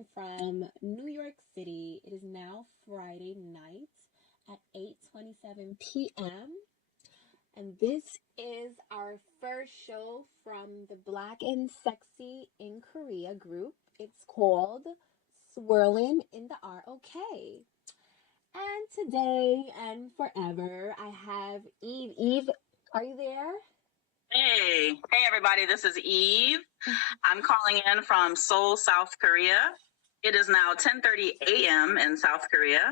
in from New York City. It is now Friday night at 8:27 p.m. And this is our first show from the Black and Sexy in Korea group. It's called Swirling in the ROK. And today and forever, I have Eve. Eve, are you there? Hey everybody, this is Eve. I'm calling in from Seoul, South Korea. It is now 10:30 a.m. in South Korea,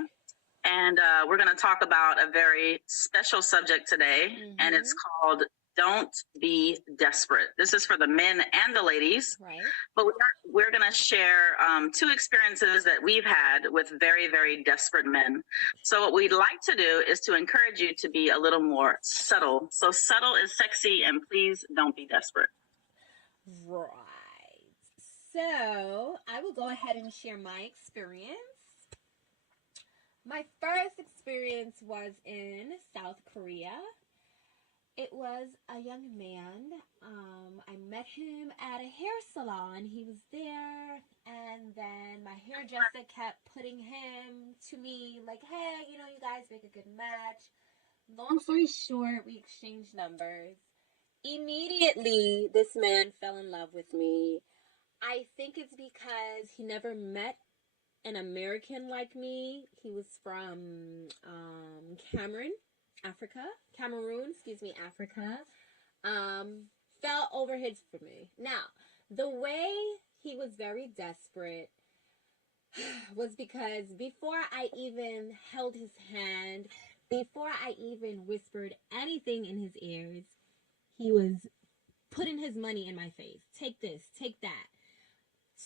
and we're going to talk about a very special subject today, and it's called Don't Be Desperate. This is for the men and the ladies, Right. but we're going to share two experiences that we've had with very, very desperate men. So what we'd like to do is to encourage you to be a little more subtle. So subtle is sexy, and please don't be desperate. Right. So I will go ahead and share my experience. My first experience was in South Korea. It was a young man. I met him at a hair salon. He was there, and then my hairdresser kept putting him to me like, hey, you guys make a good match. Long story short, we exchanged numbers. Immediately, this man fell in love with me. I think it's because he never met an American like me. He was from Cameroon, Africa. Fell over heads for me. Now, the way he was very desperate was because before I even held his hand, before I even whispered anything in his ears, he was putting his money in my face. Take this, take that.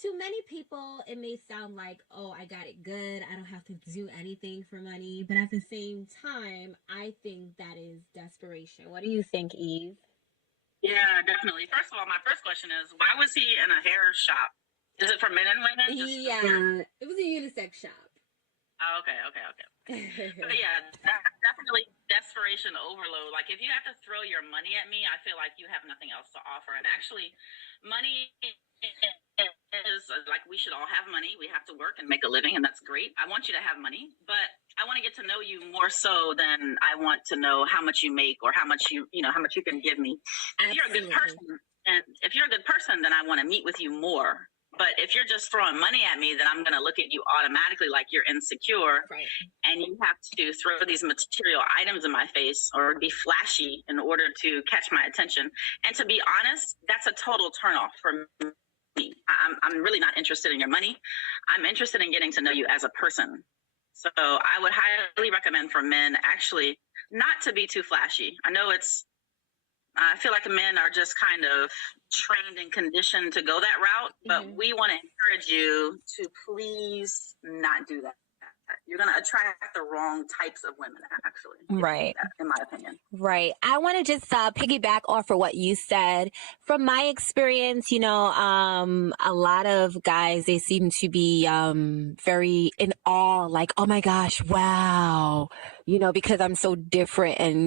To many people, it may sound like, oh, I got it good. I don't have to do anything for money. But at the same time, I think that is desperation. What do you think, Eve? Yeah, definitely. First of all, my first question is, why was he in a hair shop? Is it for men and women? Yeah, it was a unisex shop. Oh, okay. But yeah, definitely desperation overload. Like, if you have to throw your money at me, I feel like you have nothing else to offer. And actually, money is like, we should all have money. We have to work and make a living, and that's great. I want you to have money, but I want to get to know you more so than I want to know how much you make or how much how much you can give me. If you're a good person, then I want to meet with you more. But if you're just throwing money at me, then I'm going to look at you automatically like you're insecure. Right. And you have to throw these material items in my face or be flashy in order to catch my attention. And to be honest, that's a total turnoff for me. I'm really not interested in your money. I'm interested in getting to know you as a person. So I would highly recommend for men actually not to be too flashy. I feel like men are just kind of trained and conditioned to go that route, but we want to encourage you to please not do that. You're going to attract the wrong types of women, actually. Right. In my opinion. Right. I want to just piggyback off of what you said. From my experience, a lot of guys, they seem to be very in awe, like, oh my gosh, wow, because I'm so different. And,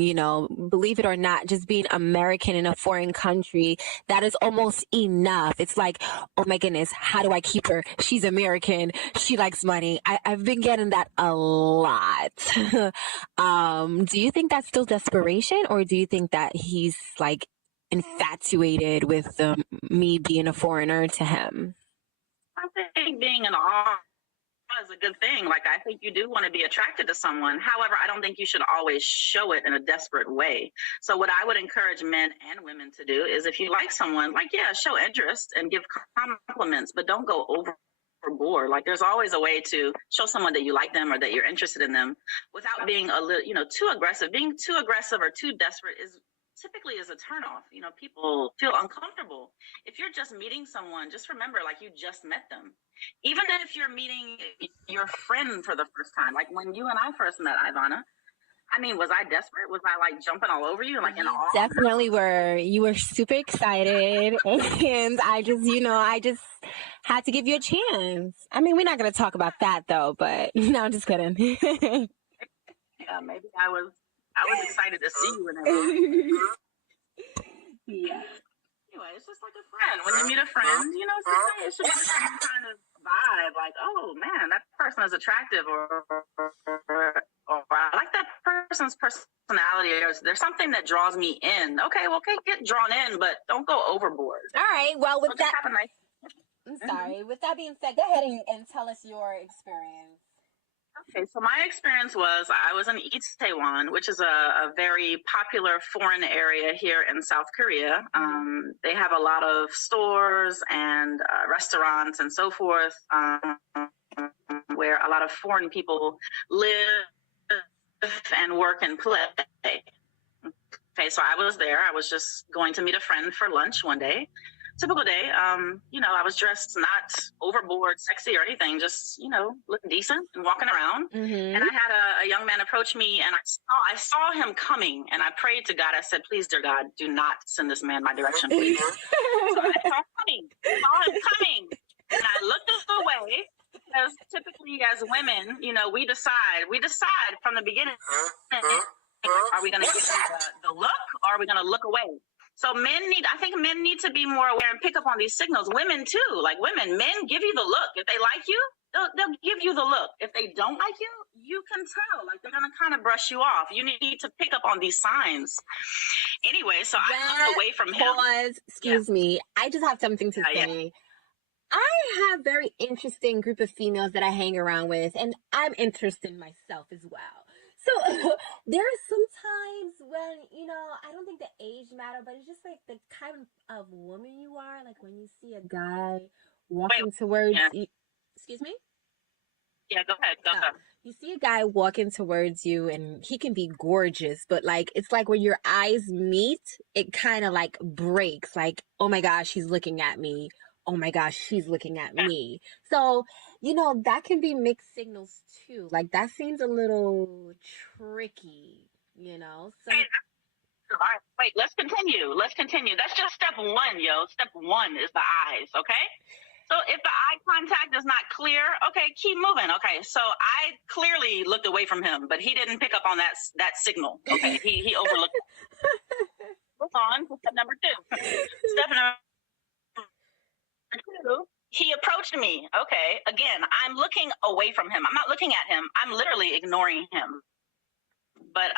believe it or not, just being American in a foreign country, that is almost enough. It's like, oh my goodness, how do I keep her? She's American. She likes money. I've been getting that a lot. Do you think that's still desperation, or do you think that he's like infatuated with me being a foreigner to him? I think being in awe is a good thing. Like, I think you do want to be attracted to someone. However, I don't think you should always show it in a desperate way. So what I would encourage men and women to do is, if you like someone, like, yeah, show interest and give compliments, but don't go overboard. Like, there's always a way to show someone that you like them or that you're interested in them without being a little, too aggressive. Being too aggressive or too desperate typically is a turnoff. People feel uncomfortable. If you're just meeting someone, just remember, like, you just met them. Even if you're meeting your friend for the first time, like when you and I first met, Ivana, I mean, was I desperate? Was I like jumping all over you, like in awe? Definitely were. You were super excited, and I just had to give you a chance. I mean, we're not going to talk about that though, but no, I'm just kidding. Yeah, maybe I was excited to see you and everything. Yeah. Anyway, it's just like a friend. When you meet a friend, it should be some kind of vibe, like, oh man, that person is attractive, or I like that person's personality. There's something that draws me in. Okay, well, okay, get drawn in, but don't go overboard. All right. Well, with So just that, have a nice. I'm sorry. With that being said, go ahead and tell us your experience. Okay, so my experience was I was in Itaewon, which is a very popular foreign area here in South Korea. They have a lot of stores and restaurants and so forth, where a lot of foreign people live and work and play. Okay, so I was there. I was just going to meet a friend for lunch one day. Typical day. I was dressed not overboard, sexy or anything, just, looking decent and walking around. And I had a young man approach me, and I saw him coming, and I prayed to God. I said, please, dear God, do not send this man my direction, please. So I saw him coming, and I looked away, because typically as women, we decide from the beginning, are we going to give the look, or are we going to look away? So I think men need to be more aware and pick up on these signals. Women too, men give you the look. If they like you, they'll give you the look. If they don't like you, you can tell. Like, they're gonna kind of brush you off. You need to pick up on these signs. Anyway, so I looked away from him. Excuse me. I just have something to say. Yeah. I have a very interesting group of females that I hang around with, and I'm interested in myself as well. So there are some times when, I don't think the age matter, but it's just like the kind of woman you are. Like when you see a guy walking towards you. Excuse me? Yeah, go ahead. Go ahead. You see a guy walking towards you, and he can be gorgeous, but it's like when your eyes meet, it kind of like breaks. Like, oh my gosh, he's looking at me. Oh my gosh, she's looking at me. So, that can be mixed signals too. Like, that seems a little tricky, So. All right, wait, let's continue. That's just step one, yo. Step one is the eyes, okay? So if the eye contact is not clear, okay, keep moving. Okay, so I clearly looked away from him, but he didn't pick up on that signal. Okay, he overlooked it. Move on to step number two. Step number two, he approached me. Okay, again, I'm looking away from him. I'm not looking at him. I'm literally ignoring him. But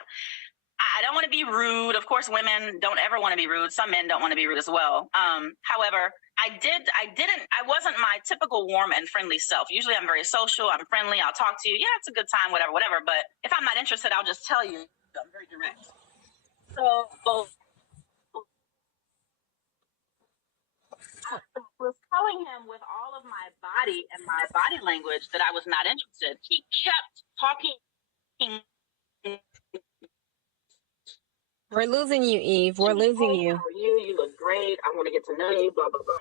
I don't want to be rude. Of course, women don't ever want to be rude. Some men don't want to be rude as well. However, I wasn't my typical warm and friendly self. Usually I'm very social. I'm friendly. I'll talk to you. Yeah, it's a good time, whatever. But if I'm not interested, I'll just tell you. I'm very direct. So I was telling him with all of my body and my body language that I was not interested. He kept talking. We're losing you, Eve. We're losing you. You look great. I want to get to know you, blah, blah, blah.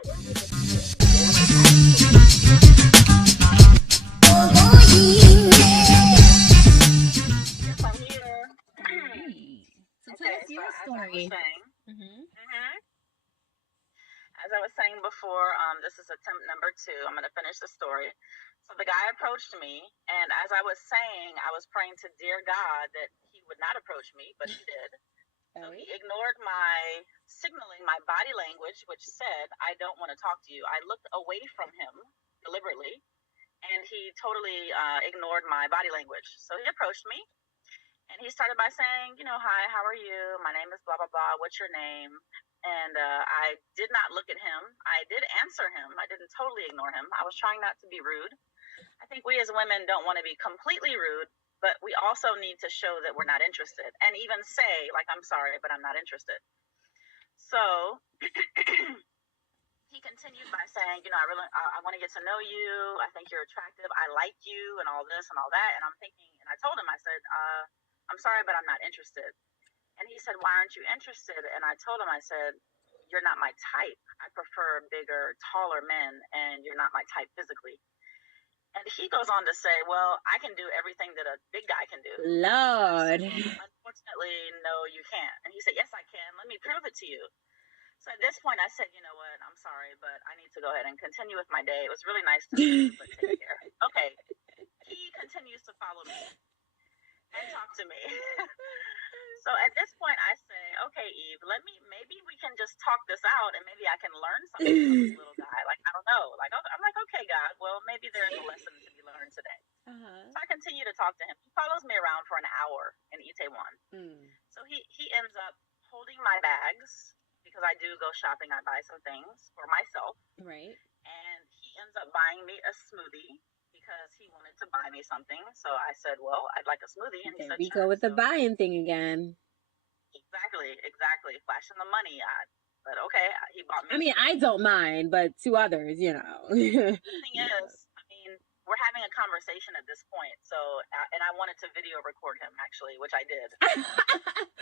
Yes, I'm here. So tell us your story. As I was saying before, this is attempt number 2. I'm going to finish the story. So the guy approached me, and as I was saying, I was praying to dear God that he would not approach me, but he did. So he ignored my signaling, my body language, which said, I don't want to talk to you. I looked away from him deliberately, and he totally ignored my body language. So he approached me, and he started by saying, hi, how are you? My name is blah, blah, blah. What's your name? And I did not look at him. I did answer him. I didn't totally ignore him. I was trying not to be rude. I think we as women don't want to be completely rude, but we also need to show that we're not interested, and even say, like, I'm sorry, but I'm not interested. So he continued by saying, I want to get to know you. I think you're attractive. I like you, and all this and all that. And I'm thinking, and I told him, I said, I'm sorry, but I'm not interested. And he said, why aren't you interested? And I told him, I said, you're not my type. I prefer bigger, taller men, and you're not my type physically. And he goes on to say, well, I can do everything that a big guy can do. Lord. Unfortunately, no, you can't. And he said, yes, I can. Let me prove it to you. So at this point, I said, you know what? I'm sorry, but I need to go ahead and continue with my day. It was really nice to meet you, but take care. Okay. He continues to follow me. and talk to me. So at this point, I say, okay, Eve, maybe we can just talk this out, and maybe I can learn something from this little guy. Like, I don't know. Like, I'm like, okay, God, well, maybe there's a lesson to be learned today. Uh-huh. So I continue to talk to him. He follows me around for an hour in Itaewon. So he ends up holding my bags because I do go shopping. I buy some things for myself. Right. And he ends up buying me a smoothie because he wanted to buy me something. So I said, well, I'd like a smoothie. And he There said, we sure. go with the So buying thing again. exactly. Flashing the money. But okay, he bought me. I mean, I don't mind, but to others, you know. The thing is, I mean, we're having a conversation at this point. So, and I wanted to video record him actually, which I did.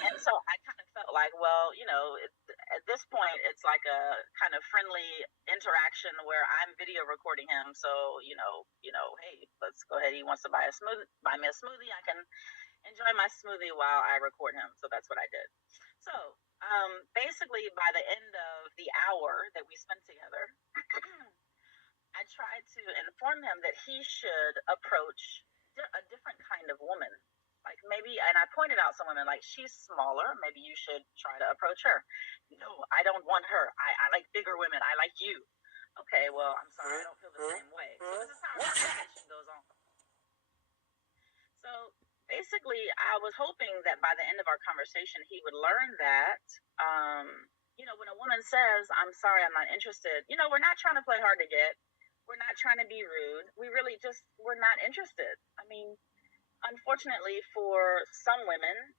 And so I kind of felt like, well, you know, at this point, it's like a kind of friendly interaction where I'm video recording him. So, hey, let's go ahead. He wants to buy me a smoothie. I can enjoy my smoothie while I record him. So that's what I did. So basically, by the end of the hour that we spent together, I tried to inform him that he should approach a different kind of woman. Like maybe, and I pointed out some women, like she's smaller, maybe you should try to approach her. No, I don't want her. I like bigger women. I like you. Okay, well, I'm sorry, I don't feel the same way. So this is how our conversation goes on. So basically, I was hoping that by the end of our conversation, he would learn that, when a woman says, I'm sorry, I'm not interested, we're not trying to play hard to get. We're not trying to be rude. We're not interested. I mean, unfortunately for some women,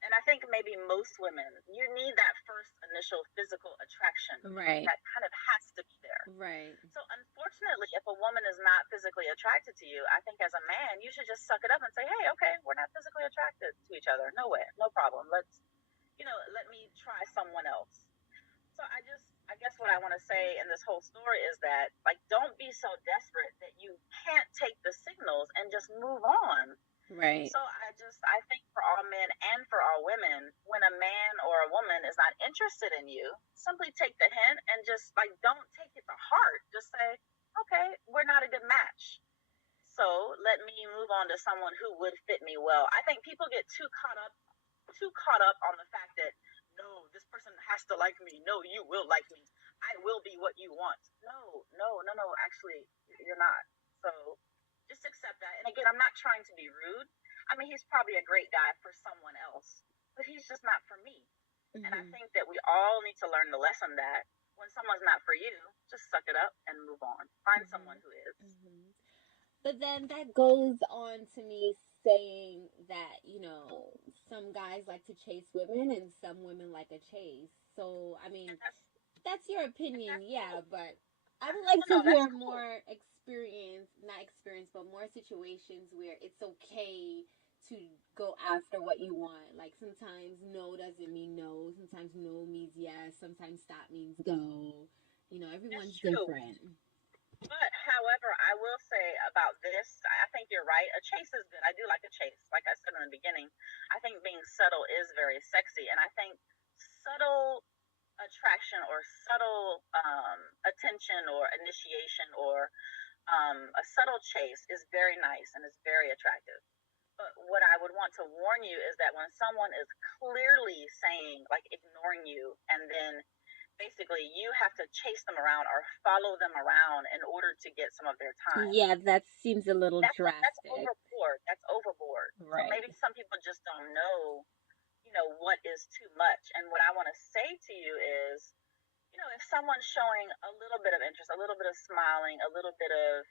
and I think maybe most women, you need that first initial physical attraction. Right. That kind of has to be there. Right. So unfortunately, if a woman is not physically attracted to you, I think as a man, you should just suck it up and say, hey, okay, we're not physically attracted to each other. No way, no problem. Let me try someone else. So I guess what I want to say in this whole story is that, like, don't be so desperate that you can't take the signals and just move on. Right. So I think for all men and for all women, when a man or a woman is not interested in you, simply take the hint and just, like, don't take it to heart. Just say, okay, we're not a good match. So let me move on to someone who would fit me well. I think people get too caught up on the fact that, no, this person has to like me. No, you will like me. I will be what you want. No. Actually, you're not. So just accept that. And again, I'm not trying to be rude. I mean, he's probably a great guy for someone else, but he's just not for me. Mm-hmm. And I think that we all need to learn the lesson that when someone's not for you, just suck it up and move on. Find someone who is. But then that goes on to me saying that, some guys like to chase women and some women like a chase. So, I mean, that's your opinion, yeah, but I would like to hear more but more situations where it's okay to go after what you want. Like sometimes no doesn't mean no. Sometimes no means yes. Sometimes stop means go. Everyone's different. But, however, I will say about this, I think you're right. A chase is good. I do like a chase. Like I said in the beginning, I think being subtle is very sexy. And I think subtle attraction or subtle attention or initiation or a subtle chase is very nice and is very attractive. But what I would want to warn you is that when someone is clearly saying, like, ignoring you, and then basically you have to chase them around or follow them around in order to get some of their time. Yeah, that seems a little drastic. That's overboard. Right. So maybe some people just don't know, what is too much. And what I want to say to you is, if someone's showing a little bit of interest, a little bit of smiling, a little bit of,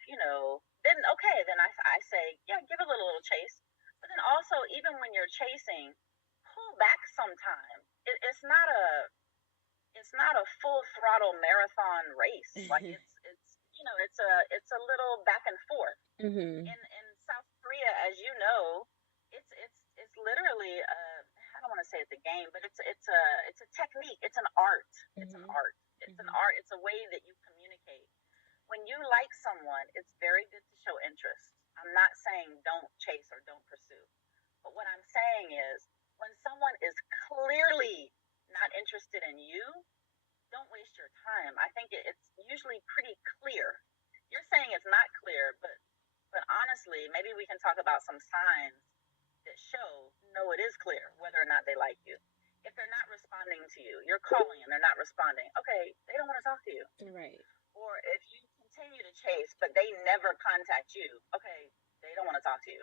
then okay, then I say, yeah, give it a little chase. But then also, even when you're chasing, pull back sometime. It's not a full throttle marathon race. Like it's a little back and forth. Mm-hmm. In South Korea, as you know, it's literally I don't want to say it's a game, but it's a technique. It's an art. It's an art. It's an art. It's a way that you communicate. When you like someone, it's very good to show interest. I'm not saying don't chase or don't pursue. But what I'm saying is when someone is clearly not interested in you, don't waste your time. I think it's usually pretty clear. You're saying it's not clear, but honestly, maybe we can talk about some signs that show, no, it is clear whether or not they like you. If they're not responding to you, you're calling and they're not responding, okay, they don't want to talk to you. Right. Or if you continue to chase, but they never contact you, okay, they don't want to talk to you.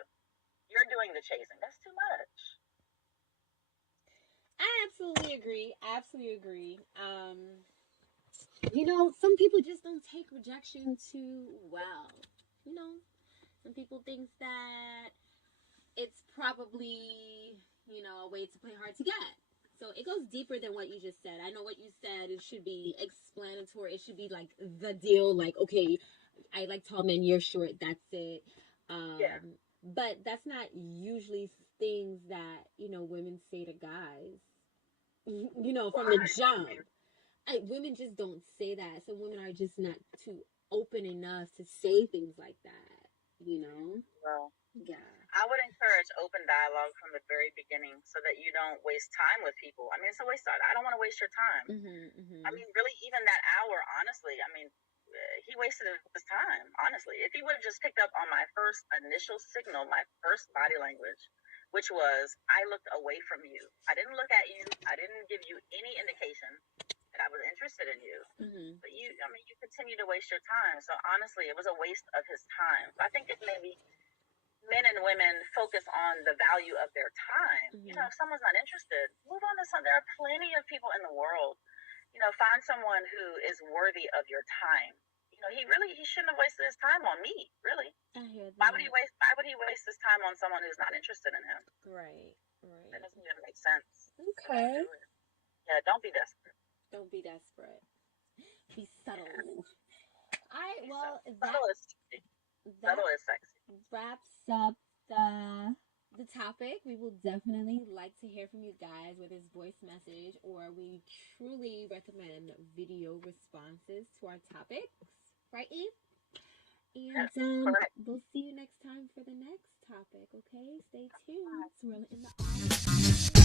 You're doing the chasing. That's too much. I absolutely agree. Absolutely agree. You know, some people just don't take rejection too well. You know, some people think that it's probably, you know, a way to play hard to get. So it goes deeper than what you just said. I know what you said. It should be explanatory. It should be like the deal. Like, okay, I like tall men. You're short. That's it. Yeah. But that's not usually things that, you know, women say to guys. You know, from the jump. Women just don't say that. Some women are just not too open enough to say things like that. You know. Well, Yeah. I would encourage open dialogue from the very beginning so that you don't waste time with people. I mean, it's a waste of, I don't want to waste your time. I mean, really, even that hour, honestly, I mean, he wasted his time, honestly. If he would have just picked up on my first initial signal, my first body language, which was, I looked away from you. I didn't look at you. I didn't give you any indication that I was interested in you. But you, I mean, you continue to waste your time. So honestly, it was a waste of his time. So I think it maybe men and women focus on the value of their time. You know, if someone's not interested, move on to some. There are plenty of people in the world. You know, find someone who is worthy of your time. You know, he shouldn't have wasted his time on me, really. I hear that. Why would he waste his time on someone who's not interested in him? Right, right. That doesn't even make sense. Okay. Yeah, don't be desperate. Don't be desperate. Be subtle. All right, well, subtle is sexy. Wraps up the topic. We will definitely like to hear from you guys, whether it's voice message or we truly recommend video responses to our topics. Right, Eve? And we'll see you next time for the next topic, okay? Stay tuned. Swirling in the